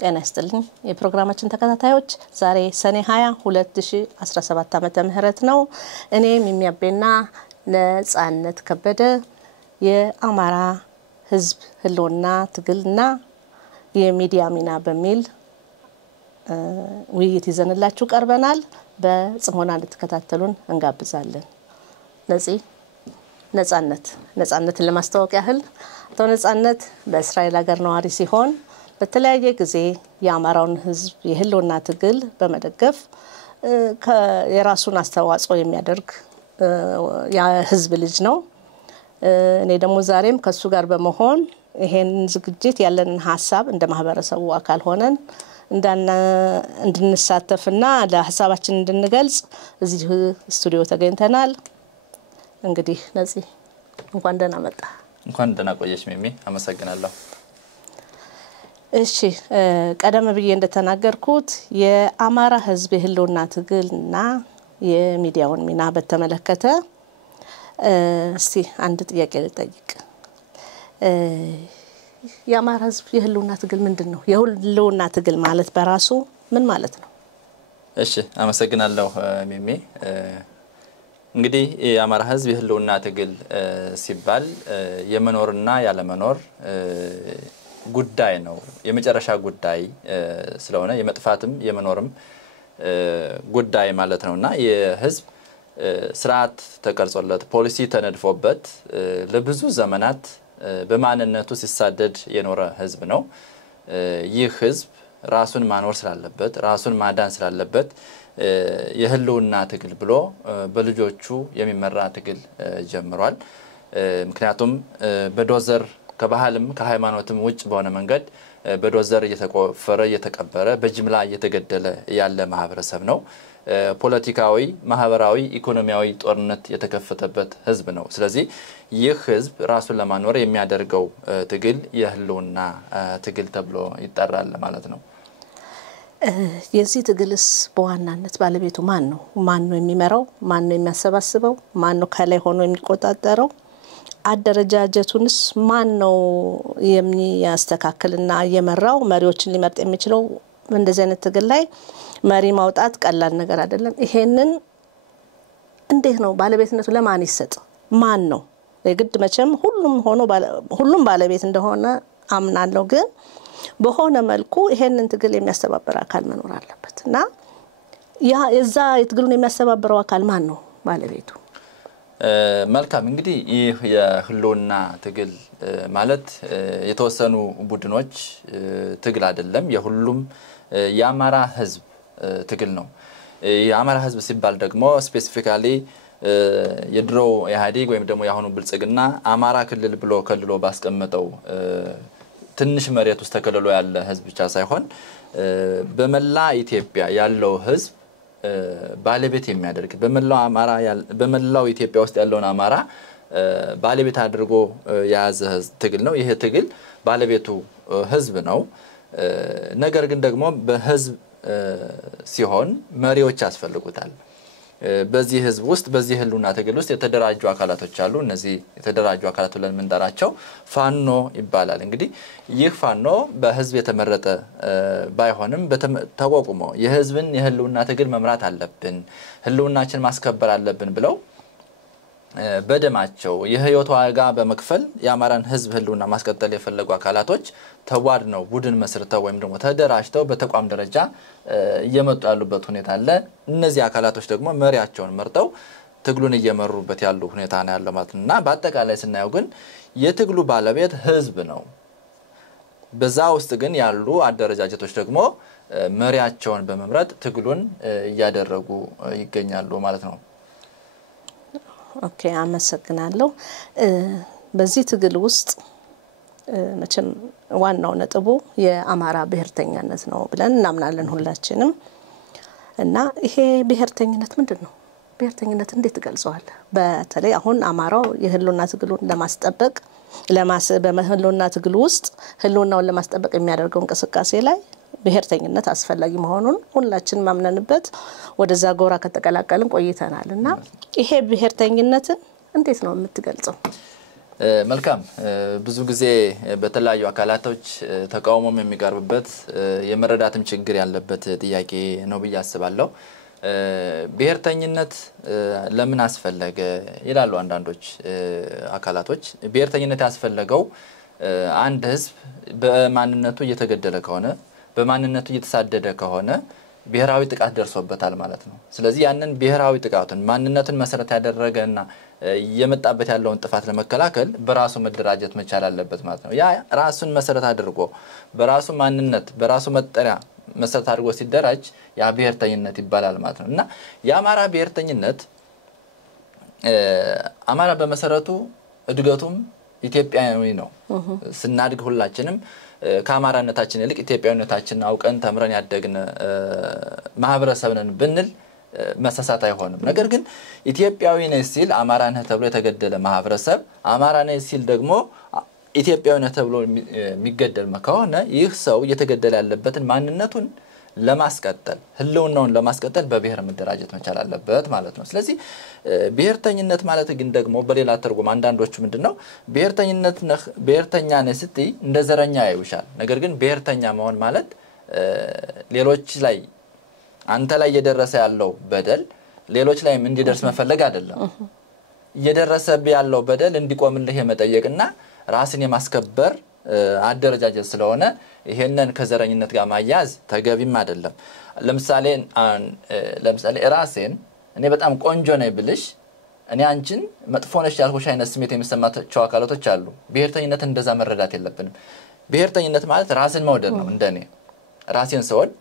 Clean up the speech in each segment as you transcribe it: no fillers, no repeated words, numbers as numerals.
ጤና ይስጥልኝ የፕሮግራማችን ተከታታዮች ዛሬ ሰኔ 20 2017 ዓመተ ምህረት ነው እኔ ሚሚያቤና ነጻነት ከበደ የአማራ ህዝብ ህልውና ትግልና የሚዲያ ሚና በሚል ውይይት ይዘንላችሁ ቀርበናል በጽሞና እንድትከታተሉን እንጋብዛለን ነጻነትን ለማስተዋወቅ ያህል ነጻነት በእስራኤል ሀገር ነዋሪ ሲሆን በተለያየ ጊዜ የአማራውን ህዝብ የህልውና ትግል በመደገፍ የራሱን አስተዋጽኦ የሚያደርግ የህዝብ ልጅ ነው እኔ ደግሞ ዛሬም ከሱ ጋር በመሆን ይሄን ዝግጅት ያለንን ሐሳብ እንደ ማህበረሰቡ አካል ሆነን እንድንሳተፍና ለሐሳባችን እንድንገልጽ እዚህ ስቱዲዮ ተገኝተናል እንግዲህ ነፂ እንኳን ደህና መጣ እንኳን ደህና ቆየሽ ሚሚ አመሰግናለሁ እሺ ቀደም ብዬ እንደተናገርኩት የአማራ ህዝብ የህልውና ትግልና የሚዲያውን ሚና በተመለከተ እስቲ አንድ ጥያቄ ልጠይቅ የአማራ ህዝብ የህልውና ትግል ምንድነው የህልውና ትግል ማለት በራሱ ምን ማለት ነው እሺ አመሰግናለሁ ሚሚ እንግዲህ የአማራ ህዝብ የህልውና ትግል ሲባል የመኖርና ያለ መኖር ጉዳይ ነው የመጨረሻ ጉዳይ ስለሆነ የመጥፋትም የመኖርም ጉዳይ ማለት ነውና የህዝብ ስርዓት ተቀርጾለት ፖሊሲ ተነድፎበት ለብዙ ዘመናት በማንነቱ ሲሳደድ የኖረ ህዝብ ነው ይህ ህዝብ ራሱን ማኖር ስላለበት ራሱን ማዳን ስላለበት የህልውና ትግል ብሎ በልጆቹ የሚመራ ትግል ጀምሯል ምክንያቱም በዶዘር ከባህልም ከሃይማኖትም ውጭ በሆነ መንገድ በዶዘር እየተቆፈረ እየተቀበረ በጅምላ እየተገደለ ያለ ማህበረሰብ ነው ፖለቲካዊ ማህበራዊ ኢኮኖሚያዊ ጦርነት የተከፈተበት ህዝብ ነው ስለዚህ ይህ ህዝብ ራሱን ለማኖር የሚያደርገው ትግል የህልውና ትግል ተብሎ ይጠራል ማለት ነው የዚህ ትግልስ በዋናነት ባለቤቱ ማን ነው የሚመራው ማን ነው የሚያሰባስበው ማን ነው ከላይ ሆኖ የሚቆጣጠረው አደረጃጀቱንስ ማን ነው የሚያስተካክልና የመራው መሪዎችን ሊመርጥ የሚችለው እንደዚህ አይነት ትግል ላይ መሪ ማውጣት ቀላል ነገር አይደለም ይሄንን እንዴት ነው ባለቤትነቱ ለማን ይሰጥ ማን ነው የግድ መቼም ሁሉም ባለቤት እንደሆነ አምናለሁ ግን በሆነ መልኩ ይሄንን ትግል የሚያስተባብር አካል መኖር አለበትና የዛ የትግሉን የሚያስተባብረው አካል ማን ነው ባለቤቱ መልካም እንግዲህ ይህ የህልውና ትግል ማለት የተወሰኑ ቡድኖች ትግል አይደለም የሁሉም የአማራ ህዝብ ትግል ነው የአማራ ህዝብ ሲባል ደግሞ ስፔሲፊካሊ የድሮ ኢህአዴግ ወይም ደግሞ ያሁኑ ብልጽግና አማራ ክልል ብሎ ከልሎ ባስቀመጠው ትንሽ መሬት ውስጥ ተከልሎ ያለ ህዝብ ብቻ ሳይሆን በመላ ኢትዮጵያ ያለው ህዝብ ባለቤት የሚያደርግ በመላው ኢትዮጵያ ውስጥ ያለውን አማራ ባለቤት አድርጎ ያዘ ትግል ነው ይሄ ትግል ባለቤቱ ህዝብ ነው ነገር ግን ደግሞ በህዝብ ሲሆን መሪዎች ያስፈልጉታል በዚህ ህዝብ ውስጥ በዚህ ህልውና ትግል ውስጥ የተደራጁ አካላቶች አሉ እነዚህ የተደራጁ አካላት ብለን ምንጠራቸው ፋኖ ይባላል እንግዲህ ይህ ፋኖ በህዝብ የተመረጠ ባይሆንም ተቋቁሞ የህዝብን የህልውና ትግል መምራት አለብን ህልውናችን ማስከበር አለብን ብለው በደማቸው የህይወት ዋጋ በመክፈል የአማራን ህዝብ ህልውና ማስቀጠል የፈለጉ አካላቶች ተዋድነው ቡድን መስርተው ወይም ደግሞ ተደራጅተው በተቋም ደረጃ እየመጡ ያሉበት ሁኔታ አለ እነዚህ አካላቶች ደግሞ መሪያቸውን መርጠው ትግሉን እየመሩበት ያሉ ሁኔታ ነው ያለው ማለትና በአጠቃላይ ስናየው ግን የትግሉ ባለቤት ህዝብ ነው በዛ ውስጥ ግን ያሉ አደረጃጀቶች ደግሞ መሪያቸውን በመምረጥ ትግሉን እያደረጉ ይገኛሉ ማለት ነው ኦኬ አመሰግናለሁ በዚህ ትግል ውስጥ መቼም ዋናው ነጥቡ የአማራ ብሔርተኛነት ነው ብለን እናምናለን ሁላችንም እና ይሄ ብሔርተኝነት ምንድነው ብሔርተኝነት እንዴት ትገልጸዋል በተለይ አሁን አማራው የህልውና ትግሉን ለማስጠበቅ በህልውና ትግል ውስጥ ህልውናውን ለማስጠበቅ የሚያደርገው እንቅስቃሴ ላይ ብሔርተኝነት አስፈላጊ መሆኑን ሁላችንም ማምነንበት ወደዛ ጎራ ከተቀላቀልን ቆይተናልና ይሄ ብሔርተኝነትን እንዴት ነው የምትገልጸው መልካም ብዙ ጊዜ በተለያዩ አካላቶች ተቃውሞም የሚቀርብበት የመረዳትም ችግር ያለበት ጥያቄ ነው ብዬ አስባለሁ። ብሔርተኝነት ለምን አስፈለገ ይላሉ አንዳንዶች አካላቶች። ብሔርተኝነት ያስፈለገው አንድ ህዝብ በማንነቱ እየተገደለ ከሆነ በማንነቱ እየተሳደደ ከሆነ ብሔራዊ ጥቃት ደርሶበታል ማለት ነው። ስለዚህ ያንን ብሔራዊ ጥቃቱን ማንነትን መሰረት ያደረገና የመጣበት ያለውን ጥፋት ለመከላከል በራሱ መደራጀት መቻል አለበት ማለት ነው። ያ ራሱን መሰረት አድርጎ በራሱ ማንነት በራሱ መጠሪያ መሰረት አድርጎ ሲደራጅ ያ ብሔርተኝነት ይባላል ማለት ነው። እና የአማራ ብሔርተኝነት አማራ በመሰረቱ እድገቱም ኢትዮጵያዊ ነው። ስናድግ ሁላችንም ከአማራነታችን ይልቅ ኢትዮጵያዊነታችንን አውቀን ተምረን ያደግን ማህበረሰብ ነን ብንል መሳሳት አይሆንም። ነገር ግን ኢትዮጵያዊ ነኝ ሲል አማራ ነህ ተብሎ የተገደለ ማህበረሰብ አማራ ነኝ ሲል ደግሞ ኢትዮጵያዊ ነህ ተብሎ የሚገደል ከሆነ ይህ ሰው እየተገደለ ያለበትን ማንነቱን ለማስቀጠል ህልውናውን ለማስቀጠል በብሔር መደራጀት መቻል አለበት ማለት ነው። ስለዚህ ብሔርተኝነት ማለት ግን ደግሞ በሌላ ትርጉም አንዳንዶቹ ምንድነው ብሔርተኛ ነህ ስትይ እንደ ዘረኛ ያዩሻል። ነገር ግን ብሔርተኛ መሆን ማለት ሌሎች ላይ አንተ ላይ እየደረሰ ያለው በደል ሌሎች ላይም እንዲደርስ መፈለግ አይደለም። እየደረሰብህ ያለው በደል እንዲቆምልህ የመጠየቅና ራስን የማስከበር አደረጃጀት ስለሆነ ይሄንን ከዘረኝነት ጋር ማያዝ ተገቢም አይደለም። ለምሳሌ ራሴን እኔ በጣም ቆንጆ ነኝ ብልሽ እኔ አንቺን መጥፎ ነሽ ያልኩሽ አይነት ስሜት የሚሰማቸው አካላቶች አሉ። ብሔርተኝነት እንደዛ መረዳት የለብንም። ብሔርተኝነት ማለት ራስን መውደድ ነው። እንደኔ ራሴን ስወድ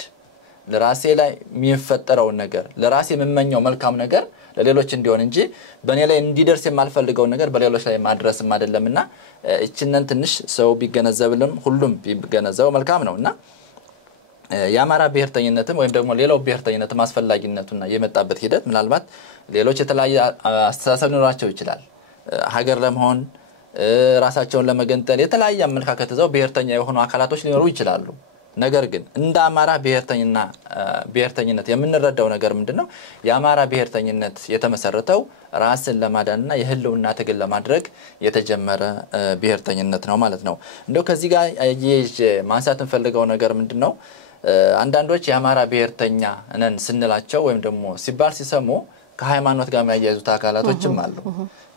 ለራሴ ላይ የሚፈጠረው ነገር ለራሴ የምመኘው መልካም ነገር ለሌሎች እንዲሆን እንጂ በእኔ ላይ እንዲደርስ የማልፈልገው ነገር በሌሎች ላይ ማድረስም አይደለምና እቺንን ትንሽ ሰው ቢገነዘብልም ሁሉም ቢገነዘበው መልካም ነውና የአማራ ብሔርተኝነትም ወይም ደግሞ ሌላው ብሔርተኝነትም አስፈላጊነቱና የመጣበት ሂደት ምናልባት ሌሎች የተለያየ አስተሳሰብ ሊኖራቸው ይችላል። ሀገር ለመሆን ራሳቸውን ለመገንጠል የተለያየ አመለካከት ይዘው ብሔርተኛ የሆኑ አካላቶች ሊኖሩ ይችላሉ። ነገር ግን እንደ አማራ ብሔርተኝነት የምንረዳው ነገር ምንድነው? የአማራ ብሔርተኝነት የተመሰረተው ራስን ለማዳንና የህልውና ትግል ለማድረግ የተጀመረ ብሔርተኝነት ነው ማለት ነው። እንደው ከዚህ ጋር ማንሳት እንፈልገው ነገር ምንድነው? አንዳንዶች የአማራ ብሔርተኛ ነን ስንላቸው ወይም ደግሞ ሲባል ሲሰሙ ከሃይማኖት ጋር የሚያያዙት አካላቶችም አሉ።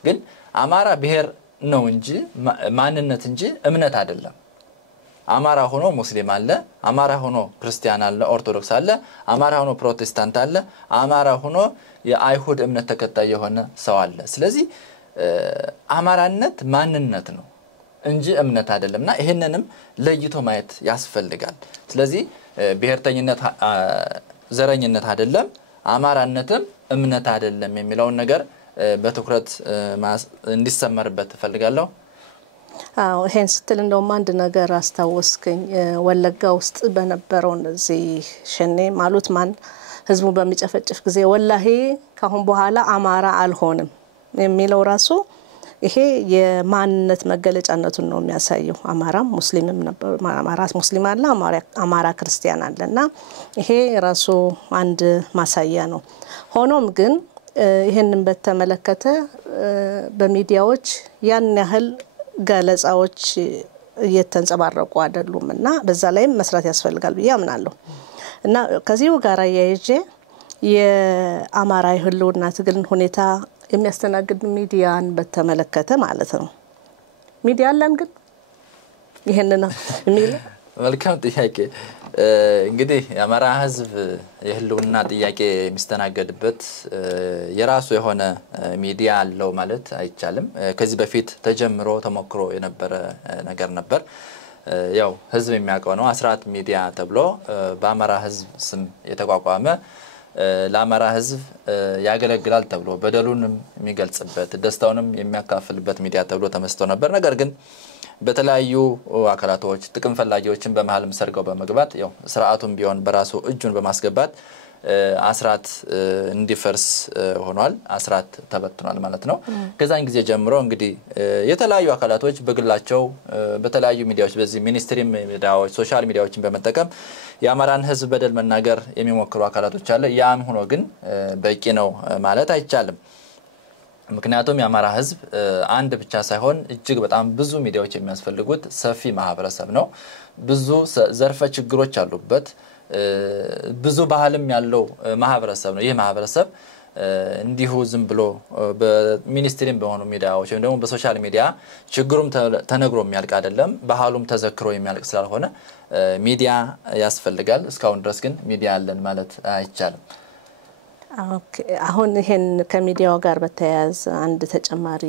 ግን አማራ ብሔር ነው እንጂ ማንነት እንጂ እምነት አይደለም። አማራ ሆኖ ሙስሊም አለ፣ አማራ ሆኖ ክርስቲያን አለ፣ ኦርቶዶክስ አለ፣ አማራ ሆኖ ፕሮቴስታንት አለ፣ አማራ ሆኖ የአይሁድ እምነት ተከታይ የሆነ ሰው አለ። ስለዚህ አማራነት ማንነት ነው እንጂ እምነት አይደለምና ይሄንንም ለይቶ ማየት ያስፈልጋል። ስለዚህ ብሔርተኝነት ዘረኝነት አይደለም፣ አማራነትም እምነት አይደለም የሚለውን ነገር በትኩረት እንዲሰመርበት ፈልጋለሁ። ይሄን ስትል እንደውም አንድ ነገር አስታወስከኝ። ወለጋ ውስጥ በነበረው እዚህ ሸኔ ማሉት ማን ህዝቡ በሚጨፈጭፍ ጊዜ ወላሂ ካሁን በኋላ አማራ አልሆንም የሚለው ራሱ ይሄ የማንነት መገለጫነቱን ነው የሚያሳየው። አማራም ሙስሊምም ነበር። አማራ ሙስሊም አለ፣ አማራ ክርስቲያን አለና ይሄ ራሱ አንድ ማሳያ ነው። ሆኖም ግን ይሄንን በተመለከተ በሚዲያዎች ያን ያህል ገለጻዎች እየተንጸባረቁ አይደሉምና በዛ ላይም መስራት ያስፈልጋል ብዬ አምናለሁ። እና ከዚሁ ጋር ያይጄ የአማራ ህልውና ትግልን ሁኔታ የሚያስተናግድ ሚዲያን በተመለከተ ማለት ነው። ሚዲያ አለን ግን ይሄንን የሚል መልካም ጥያቄ። እንግዲህ የአማራ ህዝብ የህልውና ጥያቄ የሚስተናገድበት የራሱ የሆነ ሚዲያ አለው ማለት አይቻልም። ከዚህ በፊት ተጀምሮ ተሞክሮ የነበረ ነገር ነበር። ያው ህዝብ የሚያውቀው ነው። አስራት ሚዲያ ተብሎ በአማራ ህዝብ ስም የተቋቋመ ለአማራ ህዝብ ያገለግላል ተብሎ በደሉንም የሚገልጽበት ደስታውንም የሚያካፍልበት ሚዲያ ተብሎ ተመስቶ ነበር። ነገር ግን በተለያዩ አካላቶች ጥቅም ፈላጊዎችን በመሐልም ሰርገው በመግባት ያው ስርዓቱም ቢሆን በራሱ እጁን በማስገባት አስራት እንዲፈርስ ሆኗል። አስራት ተበትኗል ማለት ነው። ከዛን ጊዜ ጀምሮ እንግዲህ የተለያዩ አካላቶች በግላቸው በተለያዩ ሚዲያዎች በዚህ ሚኒስትሪ ሚዲያዎች ሶሻል ሚዲያዎችን በመጠቀም የአማራን ህዝብ በደል መናገር የሚሞክሩ አካላቶች አለ። ያም ሆኖ ግን በቂ ነው ማለት አይቻልም። ምክንያቱም የአማራ ህዝብ አንድ ብቻ ሳይሆን እጅግ በጣም ብዙ ሚዲያዎች የሚያስፈልጉት ሰፊ ማህበረሰብ ነው። ብዙ ዘርፈ ችግሮች አሉበት። ብዙ ባህልም ያለው ማህበረሰብ ነው። ይህ ማህበረሰብ እንዲሁ ዝም ብሎ በሚኒስትሪም በሆኑ ሚዲያዎች ወይም ደግሞ በሶሻል ሚዲያ ችግሩም ተነግሮ የሚያልቅ አይደለም፣ ባህሉም ተዘክሮ የሚያልቅ ስላልሆነ ሚዲያ ያስፈልጋል። እስካሁን ድረስ ግን ሚዲያ አለን ማለት አይቻልም። ኦኬ፣ አሁን ይሄን ከሚዲያው ጋር በተያያዘ አንድ ተጨማሪ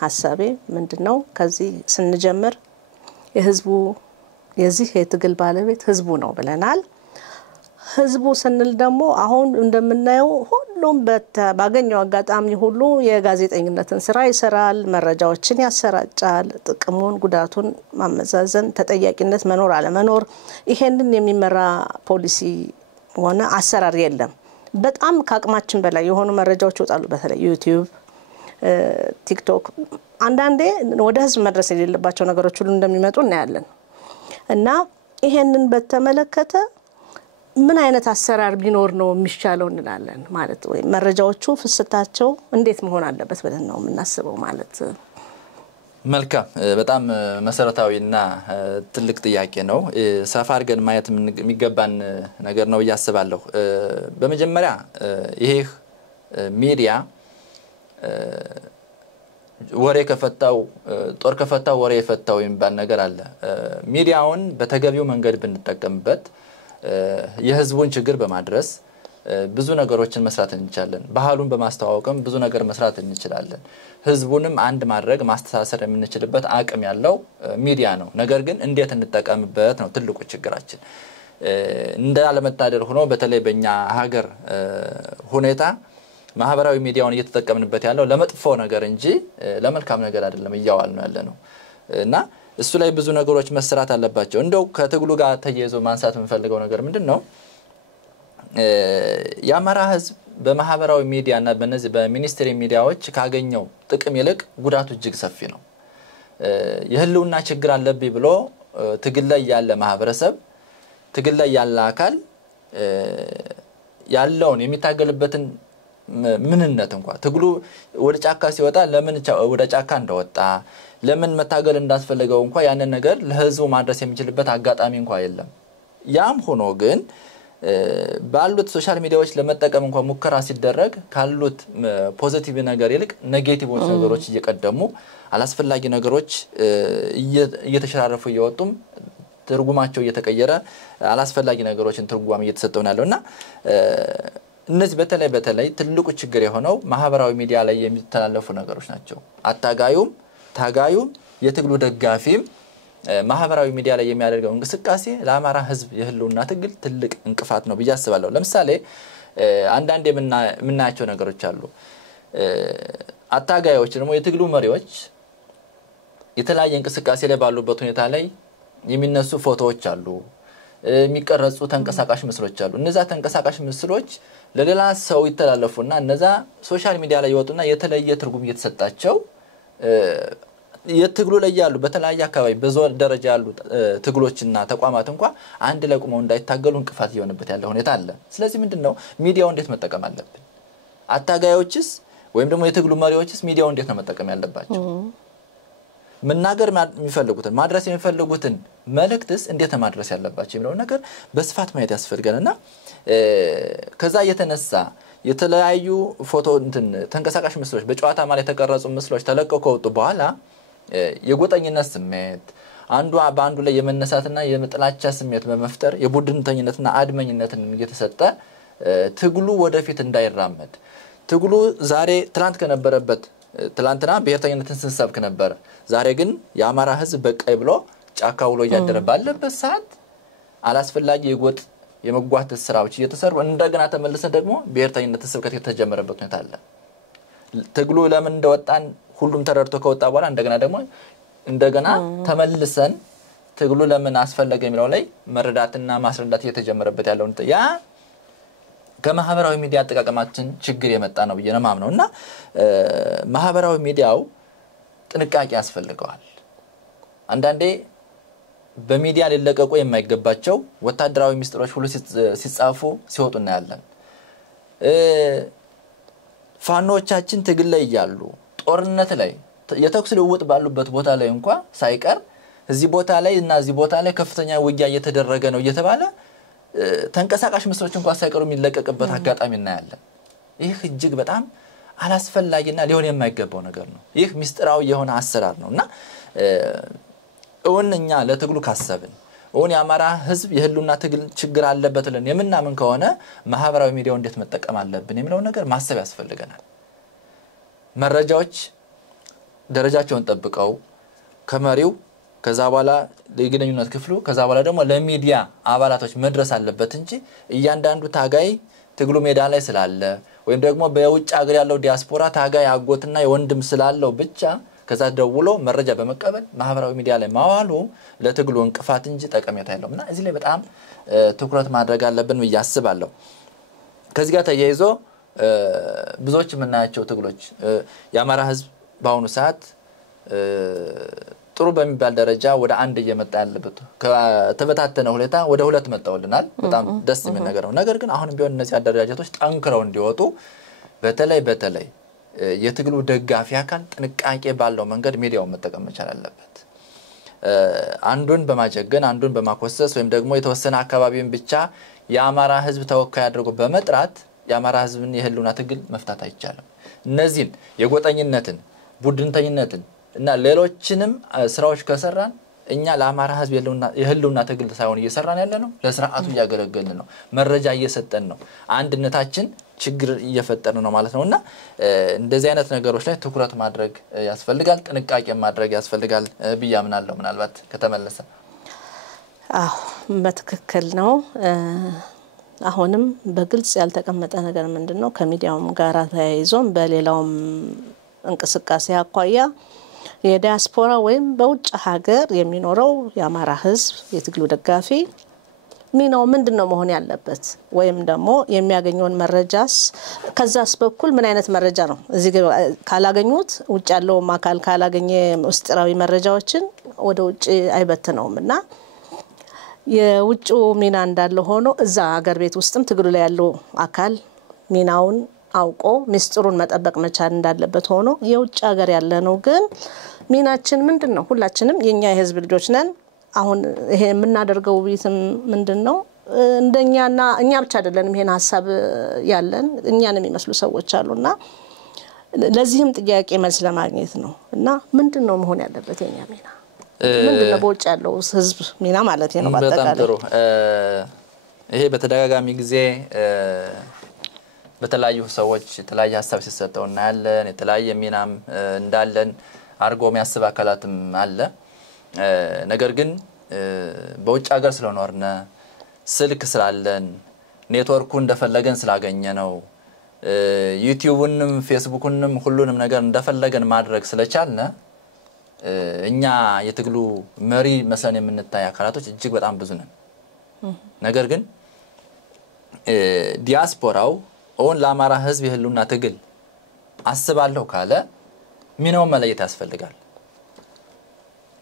ሐሳቤ ምንድነው? ከዚህ ስንጀምር የህዝቡ የዚህ የትግል ባለቤት ህዝቡ ነው ብለናል። ህዝቡ ስንል ደግሞ አሁን እንደምናየው ሁሉም ባገኘው አጋጣሚ ሁሉ የጋዜጠኝነትን ስራ ይሰራል፣ መረጃዎችን ያሰራጫል፣ ጥቅሙን ጉዳቱን ማመዛዘን፣ ተጠያቂነት መኖር አለመኖር ይሄንን የሚመራ ፖሊሲ ሆነ አሰራር የለም። በጣም ከአቅማችን በላይ የሆኑ መረጃዎች ይወጣሉ። በተለይ ዩቲዩብ፣ ቲክቶክ አንዳንዴ ወደ ህዝብ መድረስ የሌለባቸው ነገሮች ሁሉ እንደሚመጡ እናያለን። እና ይሄንን በተመለከተ ምን አይነት አሰራር ቢኖር ነው የሚሻለው እንላለን ማለት ወይ መረጃዎቹ ፍሰታቸው እንዴት መሆን አለበት ብለን ነው የምናስበው ማለት። መልካም፣ በጣም መሰረታዊና ትልቅ ጥያቄ ነው። ሰፋ አድርገን ማየት የሚገባን ነገር ነው ያስባለሁ። በመጀመሪያ ይሄ ሚዲያ ወሬ ከፈታው ጦር ከፈታው ወሬ የፈታው የሚባል ነገር አለ። ሚዲያውን በተገቢው መንገድ ብንጠቀምበት የህዝቡን ችግር በማድረስ ብዙ ነገሮችን መስራት እንችላለን። ባህሉን በማስተዋወቅም ብዙ ነገር መስራት እንችላለን። ህዝቡንም አንድ ማድረግ ማስተሳሰር የምንችልበት አቅም ያለው ሚዲያ ነው። ነገር ግን እንዴት እንጠቀምበት ነው ትልቁ ችግራችን። እንዳለመታደል ሆኖ በተለይ በእኛ ሀገር ሁኔታ ማህበራዊ ሚዲያውን እየተጠቀምንበት ያለው ለመጥፎ ነገር እንጂ ለመልካም ነገር አይደለም እያዋል ነው ያለነው እና እሱ ላይ ብዙ ነገሮች መስራት አለባቸው። እንደው ከትግሉ ጋር ተያይዞ ማንሳት የምፈልገው ነገር ምንድነው? የአማራ ህዝብ በማህበራዊ ሚዲያና በነዚህ በሚኒስትሪ ሚዲያዎች ካገኘው ጥቅም ይልቅ ጉዳቱ እጅግ ሰፊ ነው። የህልውና ችግር አለብኝ ብሎ ትግል ላይ ያለ ማህበረሰብ ትግል ላይ ያለ አካል ያለውን የሚታገልበትን ምንነት እንኳን ትግሉ ወደ ጫካ ሲወጣ ለምን ወደ ጫካ እንደወጣ ለምን መታገል እንዳስፈልገው እንኳን ያንን ነገር ለህዝቡ ማድረስ የሚችልበት አጋጣሚ እንኳን የለም። ያም ሆኖ ግን ባሉት ሶሻል ሚዲያዎች ለመጠቀም እንኳን ሙከራ ሲደረግ ካሉት ፖዚቲቭ ነገር ይልቅ ኔጌቲቭ ነገሮች እየቀደሙ አላስፈላጊ ነገሮች እየተሸራረፉ እየወጡም ትርጉማቸው እየተቀየረ አላስፈላጊ ነገሮችን ትርጉም እየተሰጠው ነው ያለውና እነዚህ በተለይ ትልቁ ችግር የሆነው ማህበራዊ ሚዲያ ላይ የሚተላለፉ ነገሮች ናቸው። አታጋዩም ታጋዩም የትግሉ ደጋፊም ማህበራዊ ሚዲያ ላይ የሚያደርገው እንቅስቃሴ ለአማራ ህዝብ የህልውና ትግል ትልቅ እንቅፋት ነው ብዬ አስባለሁ። ለምሳሌ አንዳንድ የምናያቸው ነገሮች አሉ። አታጋዮች ደግሞ የትግሉ መሪዎች የተለያየ እንቅስቃሴ ላይ ባሉበት ሁኔታ ላይ የሚነሱ ፎቶዎች አሉ፣ የሚቀርጹ ተንቀሳቃሽ ምስሎች አሉ። እነዛ ተንቀሳቃሽ ምስሎች ለሌላ ሰው ይተላለፉና እነዛ ሶሻል ሚዲያ ላይ ይወጡና የተለየ ትርጉም እየተሰጣቸው የትግሉ ላይ ያሉ በተለያየ አካባቢ በዞን ደረጃ ያሉ ትግሎችና ተቋማት እንኳን አንድ ላይ ቆመው እንዳይታገሉ እንቅፋት እየሆነበት ያለ ሁኔታ አለ። ስለዚህ ምንድነው ሚዲያው እንዴት መጠቀም አለብን? አታጋዮችስ ወይም ደግሞ የትግሉ መሪዎችስ ሚዲያው እንዴት ነው መጠቀም ያለባቸው? መናገር የሚፈልጉትን ማድረስ የሚፈልጉትን መልእክትስ እንዴት ማድረስ ያለባቸው የሚለው ነገር በስፋት ማየት ያስፈልጋልና ከዛ የተነሳ የተለያዩ ፎቶ ተንቀሳቃሽ ምስሎች በጨዋታ ማለት የተቀረጹ ምስሎች ተለቀው ከወጡ በኋላ የጎጠኝነት ስሜት አንዱ በአንዱ ላይ የመነሳትና የመጥላቻ ስሜት በመፍጠር የቡድንተኝነትና አድመኝነትን እየተሰጠ ትግሉ ወደፊት እንዳይራመድ ትግሉ ዛሬ ትላንት ከነበረበት ትላንትና ብሔርተኝነትን ስንሰብክ ነበር። ዛሬ ግን የአማራ ህዝብ በቃይ ብሎ ጫካ ውሎ እያደረ ባለበት ሰዓት አላስፈላጊ የጎጥ የመጓተት ስራዎች እየተሰሩ እንደገና ተመልሰ ደግሞ ብሔርተኝነት ስብከት የተጀመረበት ሁኔታ አለ። ትግሉ ለምን እንደወጣን ሁሉም ተረድቶ ከወጣ በኋላ እንደገና ተመልሰን ትግሉ ለምን አስፈለገ የሚለው ላይ መረዳትና ማስረዳት እየተጀመረበት ያለው ያ ከማህበራዊ ሚዲያ አጠቃቀማችን ችግር የመጣ ነው ብዬ ነው ማምነውና ማህበራዊ ሚዲያው ጥንቃቄ ያስፈልገዋል። አንዳንዴ በሚዲያ ሊለቀቁ የማይገባቸው ወታደራዊ ሚስጥሮች ሁሉ ሲጻፉ ሲወጡ እናያለን። ፋኖቻችን ትግል ላይ ያሉ ጦርነት ላይ የተኩስ ልውውጥ ባሉበት ቦታ ላይ እንኳን ሳይቀር እዚህ ቦታ ላይ እና እዚህ ቦታ ላይ ከፍተኛ ውጊያ እየተደረገ ነው እየተባለ ተንቀሳቃሽ ምስሎች እንኳን ሳይቀሩ የሚለቀቅበት አጋጣሚ እናያለን። ይህ እጅግ በጣም አላስፈላጊና ሊሆን የማይገባው ነገር ነው። ይህ ሚስጥራዊ የሆነ አሰራር ነውና እኛ ለትግሉ ካሰብን የአማራ ህዝብ የህልውና ትግል ችግር አለበት ለን የምናምን ከሆነ ማህበራዊ ሚዲያው እንዴት መጠቀም አለብን የሚለው ነገር ማሰብ ያስፈልገናል። መረጃዎች ደረጃቸውን ጠብቀው ከመሪው ከዛ በኋላ ለግንኙነት ክፍሉ ከዛ በኋላ ደግሞ ለሚዲያ አባላቶች መድረስ አለበት እንጂ እያንዳንዱ ታጋይ ትግሉ ሜዳ ላይ ስላለ ወይም ደግሞ በውጭ ሀገር ያለው ዲያስፖራ ታጋይ አጎትና የወንድም ስላለው ብቻ ከዛ ደውሎ መረጃ በመቀበል ማህበራዊ ሚዲያ ላይ ማዋሉ ለትግሉ እንቅፋት እንጂ ጠቀሜታ የለውምና እዚህ ላይ በጣም ትኩረት ማድረግ አለብን ያስባለሁ። ከዚህ ጋር ተያይዞ ብዙዎች የምናያቸው ትግሎች የአማራ ህዝብ በአሁኑ ሰዓት ጥሩ በሚባል ደረጃ ወደ አንድ እየመጣ ያለበት ከተበታተነ ሁኔታ ወደ ሁለት መጣውልናል። በጣም ደስ የሚል ነገር ነው። ነገር ግን አሁንም ቢሆን እነዚህ አደረጃጀቶች ጠንክረው እንዲወጡ በተለይ የትግሉ ደጋፊ አካል ጥንቃቄ ባለው መንገድ ሚዲያውን መጠቀም መቻል አለበት። አንዱን በማጀገን አንዱን በማኮሰስ ወይም ደግሞ የተወሰነ አካባቢውን ብቻ የአማራ ህዝብ ተወካይ አድርጎ በመጥራት የአማራ ህዝብን የህልውና ትግል መፍታት አይቻልም። እነዚህን የጎጠኝነትን ቡድንተኝነትን እና ሌሎችንም ስራዎች ከሰራን እኛ ለአማራ ህዝብ የህልውና ትግል ሳይሆን እየሰራን ያለነው ለስርዓቱ ያገለገልን ነው። መረጃ እየሰጠን ነው። አንድነታችን ችግር እየፈጠርን ነው ማለት ነውና እንደዚህ አይነት ነገሮች ላይ ትኩረት ማድረግ ያስፈልጋል፣ ጥንቃቄ ማድረግ ያስፈልጋል ብያምናለሁ። ምናልባት ከተመለሰ በትክክል ነው። አሁንም በግልጽ ያልተቀመጠ ነገር ምንድነው ከሚዲያውም ጋር ተያይዞም በሌላውም እንቅስቃሴ አቋያ የዲያስፖራ ወይም በውጭ ሀገር የሚኖረው የአማራ ህዝብ የትግሉ ደጋፊ ሚናው ምንድነው መሆን ያለበት ወይም ደግሞ የሚያገኙን መረጃስ ከዛስ በኩል ምን አይነት መረጃ ነው እዚህ ካላገኙት ውጭ ያለው ማካል ካላገኘ ምስጢራዊ መረጃዎችን ወደ ውጭ አይበትነውምና የውጭው ሚና እንዳለ ሆኖ እዛ ሀገር ቤት ውስጥም ትግሉ ላይ ያለው አካል ሚናውን አውቆ ምስጢሩን መጠበቅ መቻል እንዳለበት ሆኖ የውጭ ሀገር ያለ ነው ግን ሚናችን ምንድነው? ሁላችንም የኛ የህዝብ ልጆች ነን። አሁን ይሄ የምናደርገው ውይይትም ምንድነው እንደኛና እኛ ብቻ አይደለንም ይሄን ሐሳብ ያለን እኛንም የሚመስሉ ሰዎች አሉና ለዚህም ጥያቄ መልስ ለማግኘት ነው እና ምንድነው መሆን ያለበት የኛ ሚና ምንድነው በውጭ ያለው ህዝብ ሚና ማለት ነው በጣም ጥሩ ይሄ በተደጋጋሚ ጊዜ በተለያዩ ሰዎች የተለያየ ሐሳብ ሲሰጠውና ያለን የተለያየ ሚናም እንዳለን አርጎ የሚያስብ አካላትም አለ። ነገር ግን በውጭ ሀገር ስለኖርነ ስልክ ስላለን ኔትወርኩ እንደፈለገን ስላገኘ ነው ዩቲዩብንም ፌስቡክንም ሁሉንም ነገር እንደፈለገን ማድረግ ስለቻልነ እኛ የትግሉ መሪ መስለን የምንታይ አካላቶች እጅግ በጣም ብዙ ነን። ነገር ግን ዲያስፖራው ለአማራ ህዝብ የህልውና ትግል አስባለሁ ካለ ሚናው መለየት ያስፈልጋል።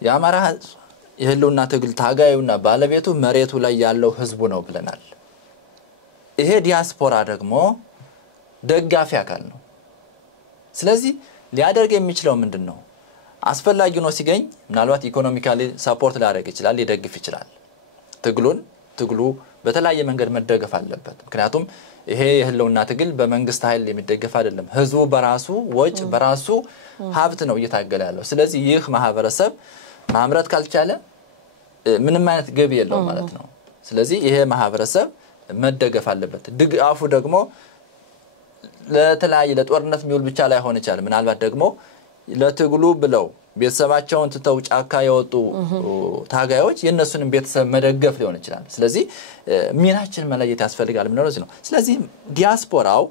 የአማራ ህዝብ የህልውና ትግል ታጋዩና ባለቤቱ መሬቱ ላይ ያለው ህዝቡ ነው ብለናል። ይሄ ዲያስፖራ ደግሞ ደጋፊ አካል ነው። ስለዚህ ሊያደርግ የሚችለው ምንድነው? አስፈላጊ ነው ሲገኝ ምናልባት ኢኮኖሚካሊ ሰፖርት ሊያደርግ ይችላል፣ ሊደግፍ ይችላል። ትግሉ በተለያየ መንገድ መደገፍ አለበት። ምክንያቱም ይሄ የህልውና ትግል በመንግስት ኃይል የሚደገፍ አይደለም። ህዝቡ በራሱ ወጭ በራሱ ሀብት ነው እየታገለ ያለው። ስለዚህ ይህ ማህበረሰብ ማምረት ካልቻለ ምንም አይነት ገቢ የለው ማለት ነው። ስለዚህ ይሄ ማህበረሰብ መደገፍ አለበት። ድጋፉ ደግሞ ለተለያየ ለጦርነት የሚውል ብቻ ላይ ሆነ ይችላል። ምናልባት ደግሞ ለትግሉ ብለው ቤተሰባቸውን ተተው ጫካ ያወጡ ታጋዮች የነሱንም ቤተሰብ መደገፍ ሊሆን ይችላል። ስለዚህ ሚናችን መለየት ያስፈልጋል ምን ነው። ስለዚህ ዲያስፖራው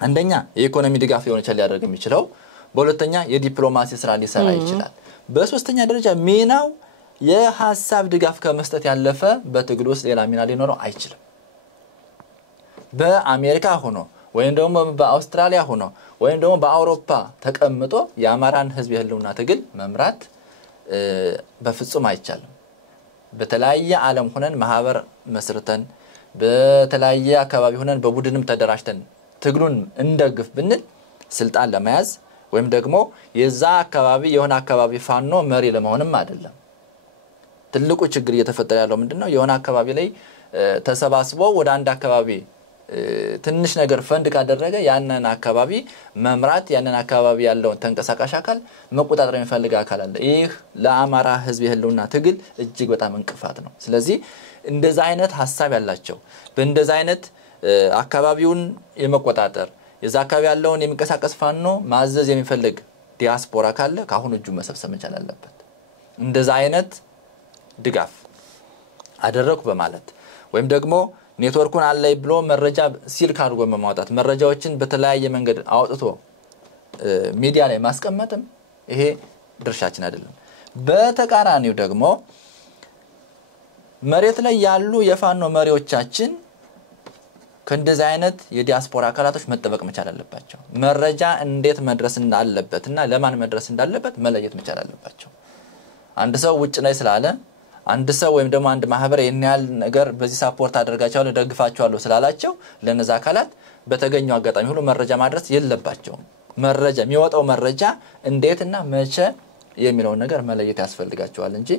አንደኛ የኢኮኖሚ ድጋፍ ሊሆን ይችላል ያደርግ የሚችለው፣ በሁለተኛ የዲፕሎማሲ ስራ ሊሰራ ይችላል፣ በሶስተኛ ደረጃ ሚናው የሐሳብ ድጋፍ ከመስጠት ያለፈ በትግሉ ውስጥ ሌላ ሚና ሊኖረው አይችልም። በአሜሪካ ሆኖ ወይም ደግሞ በአውስትራሊያ ሆኖ ወይም ደግሞ በአውሮፓ ተቀምጦ የአማራን ህዝብ የህልውና ትግል መምራት በፍጹም አይቻልም። በተለያየ ዓለም ሆነን ማህበር መስርተን በተለያየ አካባቢ ሆነን በቡድንም ተደራጅተን ትግሉን እንደግፍ ብንል ስልጣን ለመያዝ ወይም ደግሞ የዛ አካባቢ የሆነ አካባቢ ፋኖ መሪ ለመሆንም አይደለም ትልቁ ችግር እየተፈጠረ ያለው ምንድነው የሆነ አካባቢ ላይ ተሰባስቦ ወደ አንድ አካባቢ ትንሽ ነገር ፈንድ ካደረገ ያንን አካባቢ መምራት ያንን አካባቢ ያለውን ተንቀሳቃሽ አካል መቆጣጠር የሚፈልግ አካል አለ ይህ ለአማራ ህዝብ የህልውና ትግል እጅግ በጣም እንቅፋት ነው ስለዚህ እንደዛ አይነት ሐሳብ ያላቸው በእንደዛ አይነት አካባቢውን የመቆጣጠር የዛ አካባቢ ያለውን የሚንቀሳቀስ ፋኖ ማዘዝ የሚፈልግ ዲያስፖራ ካለ ካሁን እጁ መሰብሰብ መቻል አለበት እንደዛ አይነት ድጋፍ አደረኩ በማለት ወይም ደግሞ ኔትወርኩን አለይ ብሎ መረጃ ሲልክ አድርጎ በማውጣት መረጃዎችን በተለያየ መንገድ አውጥቶ ሚዲያ ላይ ማስቀመጥም ይሄ ድርሻችን አይደለም በተቃራኒው ደግሞ መሬት ላይ ያሉ የፋኖ መሪዎቻችን ከእንደዚህ አይነት የዲያስፖራ አካላቶች መጠበቅ መቻል አለባቸው መረጃ እንዴት መድረስ እንዳለበትና ለማን መድረስ እንዳለበት መለየት መቻል አለባቸው አንድ ሰው ውጭ ላይ ስላለ አንድ ሰው ወይም ደግሞ አንድ ማህበር የኛል ነገር በዚህ ሳፖርት አደርጋቸዋለሁ ደግፋቸዋለሁ ስላላቸው ለነዛ አካላት በተገኘው አጋጣሚ ሁሉ መረጃ ማድረስ የለባቸው መረጃ የሚወጣው መረጃ እንዴትና መቼ የሚለው ነገር መለየት ያስፈልጋቸዋል እንጂ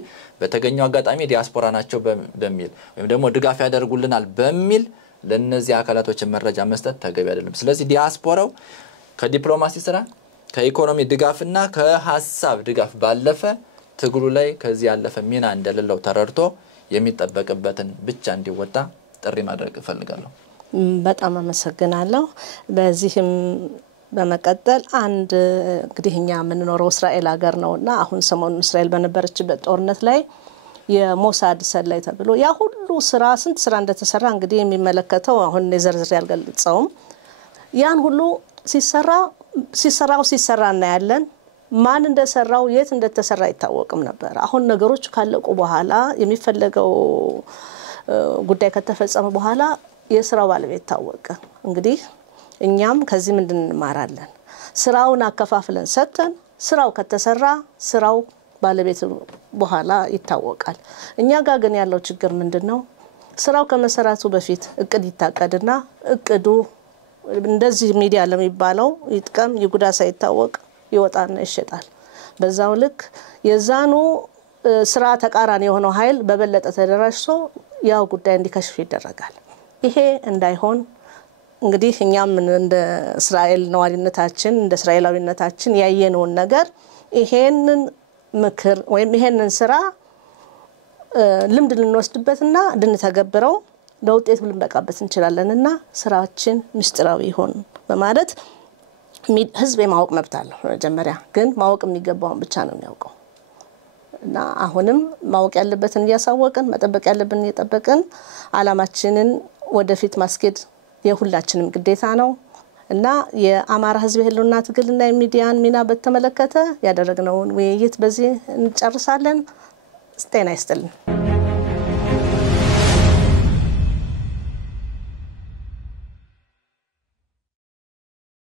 በተገኘው አጋጣሚ ዲያስፖራ ናቸው በሚል ወይም ደግሞ ድጋፍ ያደርጉልናል በሚል ለነዚህ አካላቶች መረጃ መስጠት ተገቢ አይደለም ስለዚህ ዲያስፖራው ከዲፕሎማሲ ስራ ከኢኮኖሚ ድጋፍና ከሐሳብ ድጋፍ ባለፈ ትግሉ ላይ ከዚህ ያለፈ ሚና እንደሌለው ተረድቶ የሚጠበቅበትን ብቻ እንዲወጣ ጥሪ ማድረግ ፈልጋለሁ በጣም አመሰግናለሁ በዚህም በመቀጠል አንድ እንግዲህኛ ምንኖረው እስራኤል ሀገር ነውና አሁን ሰሞኑን እስራኤል በነበረችበት ጦርነት ላይ የሞሳድ ሰላይ ተብሎ ያ ሁሉ ስራ ስንት ስራ እንደተሰራ እንግዲህ የሚመለከተው አሁን ዘርዝር ያልገልጸውም ያን ሁሉ ሲሰራና ያለን ማን እንደሰራው የት እንደተሰራ ይታወቅም ነበር አሁን ነገሮች ካለቁ በኋላ የሚፈልገው ጉዳይ ከተፈጸመ በኋላ የስራው ባለቤት ታወቀ እንግዲህ እኛም ከዚህ ምንድን እንማራለን ስራውን አከፋፍለን ሰጥተን ስራው ከተሰራ ስራው ባለቤት በኋላ ይታወቃል እኛ ጋር ግን ያለው ችግር ምንድነው ስራው ከመሰራቱ በፊት እቅድ ይታቀድና እቅዱ እንደዚህ ሚዲያ ለሚባለው ይጥቀም ይጉዳ ሳይታወቅ ይወጣና ይሸጣል በዛው ልክ የዛኑ ስራ ተቃራኒ የሆነው ኃይል በበለጠ ተደራጅቶ ያው ጉዳይ እንዲከሽፍ ይደረጋል ይሄ እንዳይሆን እንግዲህ እኛም እንደ እስራኤል ነዋሪነታችን እንደ እስራኤላዊነታችን ያየነው ነገር ይሄንን ምክር ወይም ይሄንን ስራ ልምድ ልንወስድበትና እንድንተገብረው ለውጤት ልንበቃበት እንችላለንና ስራችን ምስጢራዊ ይሁን በማለት ህዝብ የማወቅ መብት አለው መጀመሪያ ግን ማወቅ የሚገባውን ብቻ ነው የሚያውቀው እና አሁንም ማወቅ ያለበትን ያሳወቀን መጠበቅ ያለብን እየጠበቅን አላማችንን ወደፊት ማስኬድ የሁላችንም ግዴታ ነው እና የአማራ ህዝብ የህልውና ትግልና የሚዲያን ሚና በተመለከተ ያደረግነውን ውይይት በዚህ እንጨርሳለን ጤና ይስጥልን